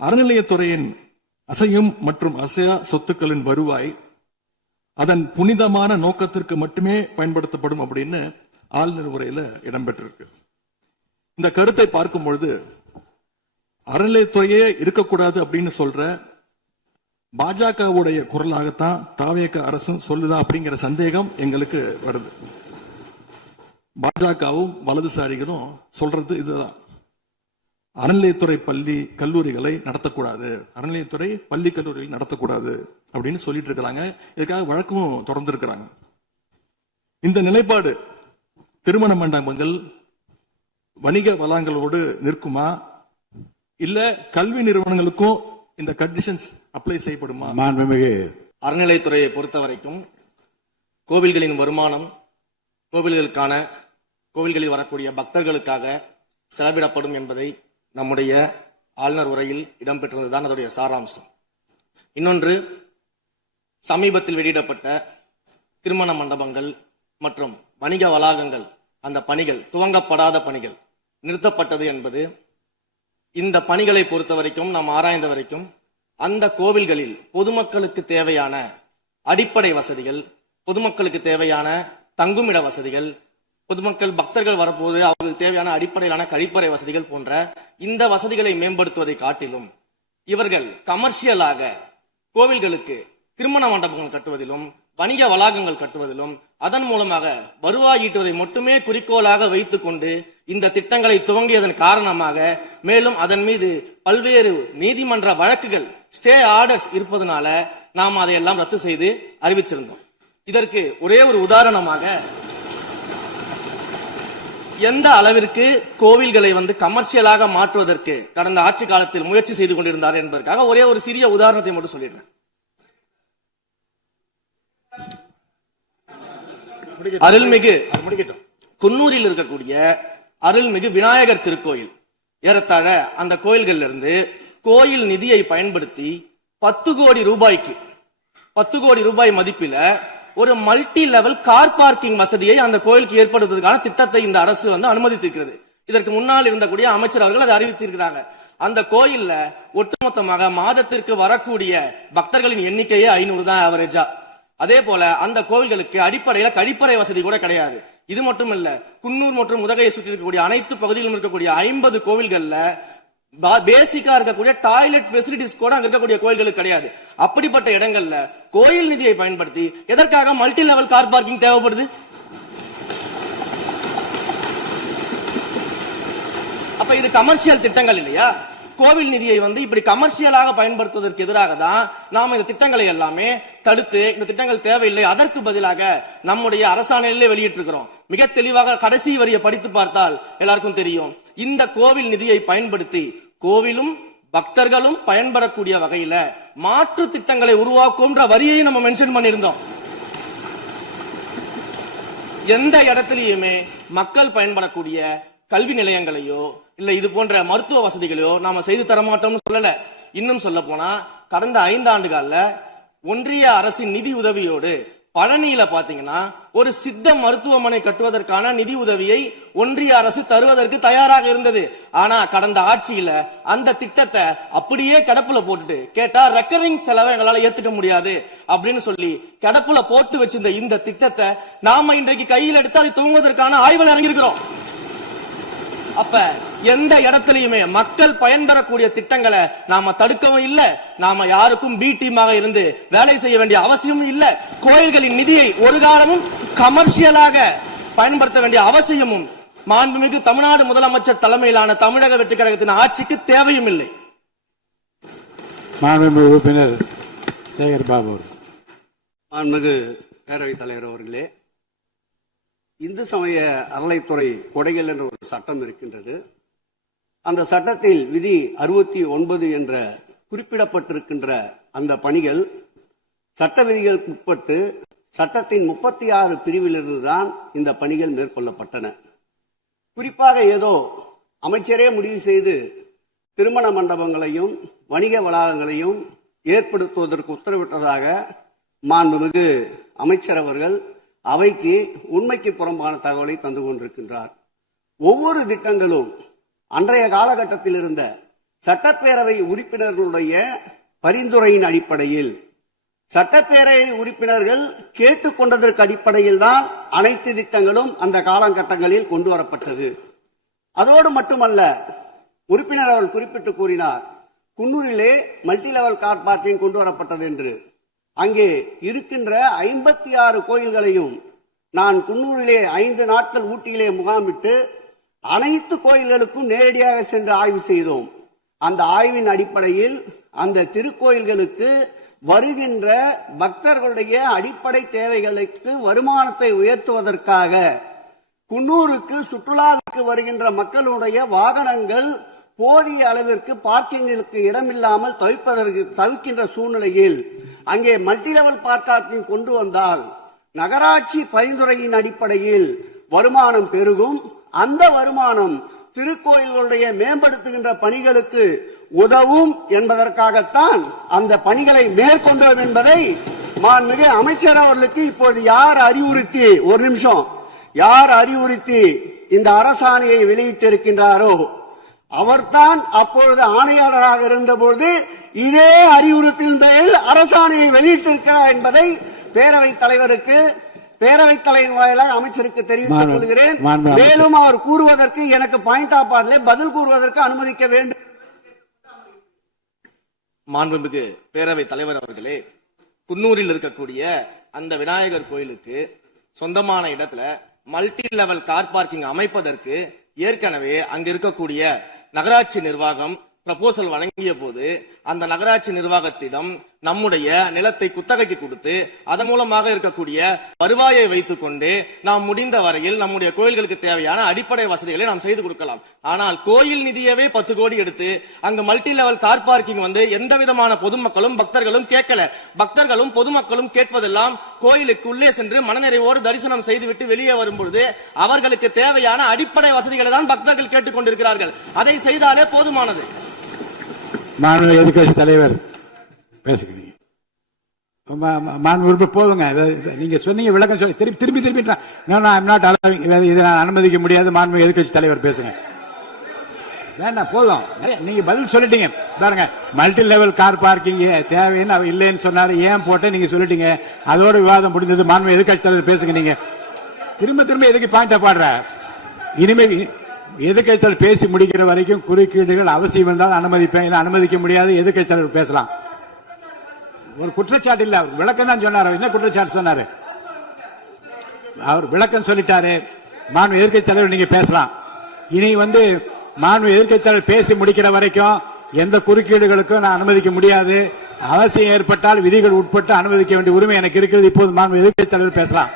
அறநிலையத்துறையின் அசையும் மற்றும் அசையா சொத்துக்களின் வருவாய் அதன் புனிதமான நோக்கத்திற்கு மட்டுமே பயன்படுத்தப்படும் அப்படின்னு ஆளுநர் உரையில இடம்பெற்றிருக்கு. இந்த கருத்தை பார்க்கும் பொழுது அறநிலையத்துறையே இருக்கக்கூடாது அப்படின்னு சொல்ற பாஜகவுடைய குரலாகத்தான் தாவேக அரசும் சொல்லுதா அப்படிங்கிற சந்தேகம் எங்களுக்கு வருது. பாஜகவும் வலதுசாரிகளும் சொல்றது இதுதான், அறநிலையத்துறை பள்ளி கல்லூரிகளை நடத்தக்கூடாது, அறநிலையத்துறை பள்ளி கல்லூரிகள் நடத்தக்கூடாது அப்படின்னு சொல்லிட்டு இருக்கிறாங்க. இதுக்காக வழக்கும் தொடர்ந்து இருக்கிறாங்க. இந்த நிலைப்பாடு திருமண மண்டபங்கள் வணிக வளங்களோடு நிற்குமா, இல்ல கல்வி நிறுவனங்களுக்கும் இந்த கண்டிஷன்ஸ் அப்ளை செய்யப்படுமா? மாண்புமிகு அறநிலையத்துறையை பொறுத்த வரைக்கும் கோவில்களின் வருமானம் கோவில்களில் வரக்கூடிய பக்தர்களுக்காக செலவிடப்படும் என்பதை நம்முடைய ஆளுநர் உரையில் இடம்பெற்றதுதான் அதனுடைய சாராம்சம். இன்னொன்று, சமீபத்தில் வெளியிடப்பட்ட திருமண மண்டபங்கள் மற்றும் வணிக வளாகங்கள் அந்த பணிகள் துவங்கப்படாத பணிகள் நிறுத்தப்பட்டது என்பது இந்த பணிகளை பொறுத்த வரைக்கும் நாம் ஆராய்ந்த வரைக்கும் அந்த கோவில்களில் பொதுமக்களுக்கு தேவையான அடிப்படை வசதிகள், பொதுமக்களுக்கு தேவையான தங்குமிட வசதிகள், பொதுமக்கள் பக்தர்கள் வரப்போது அவர்களுக்கு தேவையான அடிப்படையிலான கழிப்பறை வசதிகள் போன்ற இந்த வசதிகளை மேம்படுத்துவதை காட்டிலும் இவர்கள் கமர்ஷியலாக கோவில்களுக்கு திருமண மண்டபங்கள் கட்டுவதிலும் வணிக வளாகங்கள் கட்டுவதிலும் அதன் மூலமாக வருவாய் ஈட்டுவதை மட்டுமே குறிக்கோளாக வைத்துக் கொண்டு இந்த திட்டங்களை துவங்கியதன் காரணமாக மேலும் அதன் மீது பல்வேறு நீதிமன்ற வழக்குகள் ஸ்டே ஆர்டர்ஸ் இருப்பதனால நாம் அதையெல்லாம் ரத்து செய்து அறிவிச்சிருந்தோம். இதற்கு ஒரே ஒரு உதாரணமாக எந்த அளவிற்கு கோவில்களை கமர்ஷியலாக மாற்றுவதற்கு கடந்த ஆட்சி காலத்தில் முயற்சி செய்து கொண்டிருந்தார் என்பதற்காக ஒரே ஒரு சிறிய உதாரணத்தை மட்டும் சொல்லிடுறேன். அருள்மிகு குன்னூரில் இருக்கக்கூடிய அருள்மிகு விநாயகர் திருக்கோயில், ஏறத்தாழ அந்த கோயில்கள் இருந்து கோயில் நிதியை பயன்படுத்தி 10 கோடி ரூபாய் மதிப்பில ஒரு மல்டி லெவல் கார் பார்க்கிங் வசதியை அந்த கோயிலுக்கு ஏற்படுத்துவதற்கான திட்டத்தை இந்த அரசு அனுமதித்திருக்கிறது. இதற்கு முன்னால் இருந்தக்கூடிய அமைச்சர் அவர்கள் அதை அறிவித்திருக்கிறாங்க. அந்த கோயில்ல ஒட்டுமொத்தமாக மாதத்திற்கு வரக்கூடிய பக்தர்களின் எண்ணிக்கையே 500 தான் ஆவரேஜா. அதே போல அந்த கோவில்களுக்கு அடிப்படையில கழிப்பறை வசதி கூட கிடையாது. இது மட்டும் இல்ல, குன்னூர் மற்றும் உதகையை சுற்றி இருக்கக்கூடிய அனைத்து பகுதிகளிலும் இருக்கக்கூடிய 50 கோவில்கள்ல பேசிக்கா இருக்கக்கூடிய டாய்லெட் ஃபெசிலிட்டிஸ் கூட அங்க இருக்கக்கூடிய கோயில்களுக்கு கிடையாது. அப்படிப்பட்ட இடங்கள்ல கோயில் நிதியை பயன்படுத்தி எதற்காக மல்டி லெவல் கார் பார்க்கிங் தேவைப்படுது? அப்ப இது கமர்ஷியல் திட்டங்கள் இல்லையா? கோவில் நிதியை இப்படி கமர்ஷியலாக பயன்படுத்துவதற்கு எதிராக தான் நாம இந்த திட்டங்களை எல்லாமே தடுத்து இந்த திட்டங்கள் தேவையில்லை, அதற்கு பதிலாக நம்முடைய அரசாணையிலே வெளியிட்டிருக்கிறோம். மிக தெளிவாக கடைசி வரியை படித்து பார்த்தால் எல்லாருக்கும் தெரியும். இந்த கோவில் நிதியை பயன்படுத்தி கோவிலும் பக்தர்களும் பயன்படக்கூடிய வகையில மாற்று திட்டங்களை உருவாக்கும்ன்ற வரியை நம்ம மென்ஷன் பண்ணியிருந்தோம். எந்த இடத்திலையுமே மக்கள் பயன்படக்கூடிய கல்வி நிலையங்களையோ இல்ல இது போன்ற மருத்துவ வசதிகளையோ நாம செய்து தரமாட்டோம்னு சொல்லல. இன்னும் சொல்ல போனா கடந்த 5 ஆண்டுகள்ல ஒன்றிய அரசின் நிதி உதவியோடு பழனியில பாத்தீங்கன்னா ஒரு சித்த மருத்துவமனை கட்டுவதற்கான நிதி உதவியை ஒன்றிய அரசு தருவதற்கு தயாராக இருந்தது. ஆனா கடந்த ஆட்சியில அந்த திட்டத்தை அப்படியே கிடப்புல போட்டுட்டு கேட்டா ரெக்கரிங் செலவை எங்களால ஏத்துக்க முடியாது அப்படின்னு சொல்லி கிடப்புல போட்டு வச்சிருந்த இந்த திட்டத்தை நாம இன்றைக்கு கையில் எடுத்து அதை துவங்குவதற்கான ஆய்வில் இறங்கியிருக்கிறோம். அப்ப எந்த இடத்திலையுமே மக்கள் பயன்பெறக்கூடிய திட்டங்களை நாம தடுக்கவும் இல்ல, நாம யாருக்கும் பி டீமாக இருந்து வேலை செய்ய வேண்டிய அவசியமும் இல்ல. கோயில்களின் நிதியை ஒரு காலமும் கமர்ஷியலாக பயன்படுத்த வேண்டிய அவசியமும் மாண்புமிகு தமிழ்நாடு முதலமைச்சர் தலைமையிலான தமிழக வெற்றி கழகத்தின் ஆட்சிக்கு தேவையும் இல்லை. மாண்புமிகு உறுப்பினர் சேகர் பாபு. மாண்புமிகு பேரவைத் தலைவர் அவர்களே, இந்து சமய அறநிலைத்துறை கொடைகள் என்ற ஒரு சட்டம் இருக்கின்றது. அந்த சட்டத்தில் விதி 69 என்ற குறிப்பிடப்பட்டிருக்கின்ற அந்த பணிகள் சட்ட விதிகளுக்கு உட்பட்டு சட்டத்தின் 36 பிரிவிலிருந்து தான் இந்த பணிகள் மேற்கொள்ளப்பட்டன. குறிப்பாக ஏதோ அமைச்சரே முடிவு செய்து திருமண மண்டபங்களையும் வணிக வளாகங்களையும் ஏற்படுத்துவதற்கு உத்தரவிட்டதாக மாண்புமிகு அமைச்சர் அவர்கள் அவைக்கு உண்மைக்கு புறம்பான தகவலை தந்து கொண்டிருக்கின்றார். ஒவ்வொரு திட்டங்களும் அன்றைய காலகட்டத்தில் இருந்த சட்டப்பேரவை உறுப்பினர்களுடைய பரிந்துரையின் அடிப்படையில் சட்டப்பேரவை உறுப்பினர்கள் கேட்டுக்கொண்டதற்கு அடிப்படையில் தான் அனைத்து திட்டங்களும் அந்த காலகட்டங்களில் கொண்டு வரப்பட்டது. அதோடு மட்டுமல்ல, உறுப்பினர் அவர்கள் குறிப்பிட்டு கூறினார், குன்னூரிலே மல்டி லெவல் கார் பார்க்கிங் கொண்டு வரப்பட்டது என்று. அங்கே இருக்கின்ற 56 கோயில்களையும் நான் குன்னூரிலே 5 நாட்கள் ஊட்டியிலே முகாமிட்டு அனைத்து கோயில்களுக்கும் நேரடியாக சென்று ஆய்வு செய்தோம். அந்த ஆய்வின் அடிப்படையில் அந்த திருக்கோயில்களுக்கு வருகின்ற பக்தர்களுடைய அடிப்படை தேவைகளுக்கு வருமானத்தை உயர்த்துவதற்காக குன்னூருக்கு சுற்றுலாவுக்கு வருகின்ற மக்களுடைய வாகனங்கள் போதிய அளவிற்கு பார்க்கிங்களுக்கு இடமில்லாமல் தவிக்கின்ற சூழ்நிலையில் அங்கே மல்டி லெவல் பார்க்கிங் கொண்டு வந்தால் நகராட்சி பரிந்துரையின் அடிப்படையில் வருமானம் பெருகும். அந்த வருமானம் திருக்கோயில்களுடைய மேம்படுத்துகின்ற பணிகளுக்கு உதவும் என்பதற்காகத்தான் அந்த பணிகளை மேற்கொண்டோம் என்பதை மாண்புமிகு அமைச்சர் அவர்களுக்கு இப்போது யார் அறிவுறுத்தி, ஒரு நிமிஷம், யார் அறிவுறுத்தி இந்த அரசாணையை வெளியிட்டிருக்கின்றாரோ அவர்தான் அப்பொழுது ஆணையாளராக இருந்தபோது இதே அறிவுறுத்தின் பேரில் அரசாணையை வெளியிட்டிருக்கிறார் என்பதை பேரவைத் தலைவருக்கு, பேரவைத் தலைவர் வாயிலாக அமைச்சருக்கு தெரிவித்துக் கொள்கிறேன். மேலும் அவர் கூறுவதற்கு எனக்கு பாயிண்ட் ஆஃப் ஆர்டர் பதில் கூறுவதற்கு அனுமதிக்க வேண்டும். மாண்புமிகு பேரவைத் தலைவர் அவர்களே, குன்னூரில் இருக்கக்கூடிய அந்த விநாயகர் கோயிலுக்கு சொந்தமான இடத்துல மல்டி லெவல் கார் பார்க்கிங் அமைப்பதற்கு ஏற்கனவே அங்க இருக்கக்கூடிய நகராட்சி நிர்வாகம் ப்ரப்போசல் வழங்கிய போது அந்த நகராட்சி நிர்வாகத்திடம் நம்முடைய நிலத்தை குத்தகைக்கு கொடுத்து அதன் மூலமாக இருக்கக்கூடிய வருவாயை வைத்துக் கொண்டு நாம் முடிந்த வரையில் நம்முடைய கோயில்களுக்கு தேவையான அடிப்படை வசதிகளை நாம் செய்து கொடுக்கலாம். ஆனால் கோயில் நிதியவே 10 கோடி எடுத்து அங்கு மல்டி லெவல் கார் பார்க்கிங் வந்து எந்த விதமான பொதுமக்களும் பக்தர்களும் கேட்கல. பக்தர்களும் பொதுமக்களும் கேட்பதெல்லாம் கோயிலுக்கு உள்ளே சென்று மனநிறைவோடு தரிசனம் செய்துவிட்டு வெளியே வரும்பொழுது அவர்களுக்கு தேவையான அடிப்படை வசதிகளை தான் பக்தர்கள் கேட்டுக் கொண்டிருக்கிறார்கள். அதை செய்தாலே போதுமானது. மாண்பு எதிர்கட்சி தலைவர் பேசுகிறீங்க. மாண்பு போதுங்க. நீங்க சொன்னீங்க, விளக்கம் சொல்லி திருப்பி இதை நான் அனுமதிக்க முடியாது. மாண்பு எதிர்கட்சி தலைவர் பேசுங்க. வேண்டாம், போதும். நீங்க பதில் சொல்லிட்டீங்க பாருங்க. மல்டி லெவல் கார் பார்க்கிங் தேவைன்னு அவர் இல்லைன்னு சொன்னாரு, ஏன் போட்ட நீங்க சொல்லிட்டீங்க. அதோட விவாதம் முடிந்தது. மாண்பு எதிர்கட்சி தலைவர் பேசுங்க. நீங்க திரும்ப எதுக்கு பாயிண்ட் ஆஃப் ஆடுற? இனிமே எதிர்கட்சி தலைவர் பேசி முடிக்கிற வரைக்கும் குறுக்கீடுகள் அவசியம் இருந்தால் அனுமதிப்பேன், அனுமதிக்க முடியாது. எதிர்கட்சி தலைவர் பேசலாம். ஒரு குற்றச்சாட்டு இல்ல, அவர் விளக்கம் தான் சொன்னார். என்ன குற்றச்சாட்டு சொன்னாரு? அவர் விளக்கம் சொல்லிட்டாரு. மாண்பு எதிர்கட்சி தலைவர் நீங்க பேசலாம். இனி மாண்பு எதிர்கட்சி தலைவர் பேசி முடிக்கிற வரைக்கும் எந்த குறுக்கீடுகளுக்கும் நான் அனுமதிக்க முடியாது. அவசியம் ஏற்பட்டால் விதிகள் உட்பட்டு அனுமதிக்க வேண்டிய உரிமை எனக்கு இருக்கிறது. இப்போது மாண்பு எதிர்கட்சி தலைவர் பேசலாம்.